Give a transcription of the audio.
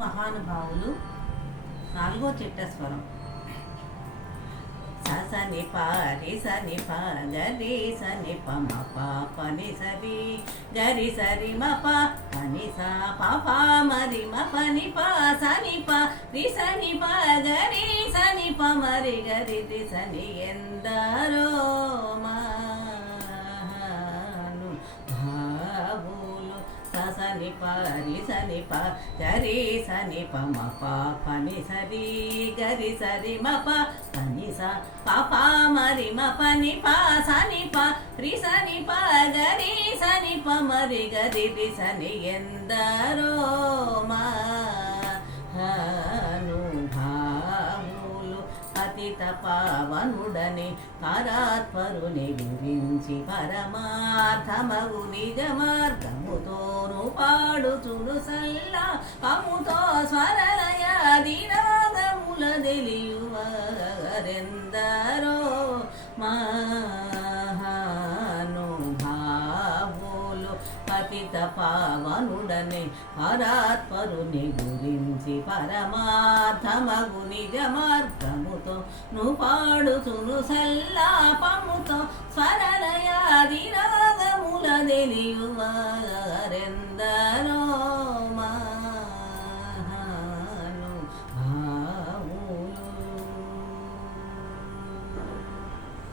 మహానుభావులు నాలుగో చిట్ట స్వరం సని పారి సని ప గరి సని ప మ ప పని సరి గరి సరి మ ప పని సా ప ప మరి మ పని ప సని ప రి సని ప గరి సని ప మరి గరి రి సని ఎందరో మహాను భావులు సని ప రి సని ప గరి సని ప మ ప పని సరి గరి సరి మ ప పని సా ప ప మరి మ పని ప సని ప రి సని ప గరి సని ప మరి గరి రి సని ఎందరో మహానుభావులు పతిత పావనుడని పరాత్పరుని గురించి పరమార్థమగు నిజ మార్గముతోను పాడుచును సల్లా కముతో స్వరలయాది రాగముల తెలియువరెందరో మహానుభావులు పతిత పావనుడని పరాత్పరుని గురించి పరమార్థమగు నిజ మార్గముతో ను పాడుచును సల్లాపముతో స్వరలయాది రాగముల తెలియువరెందరో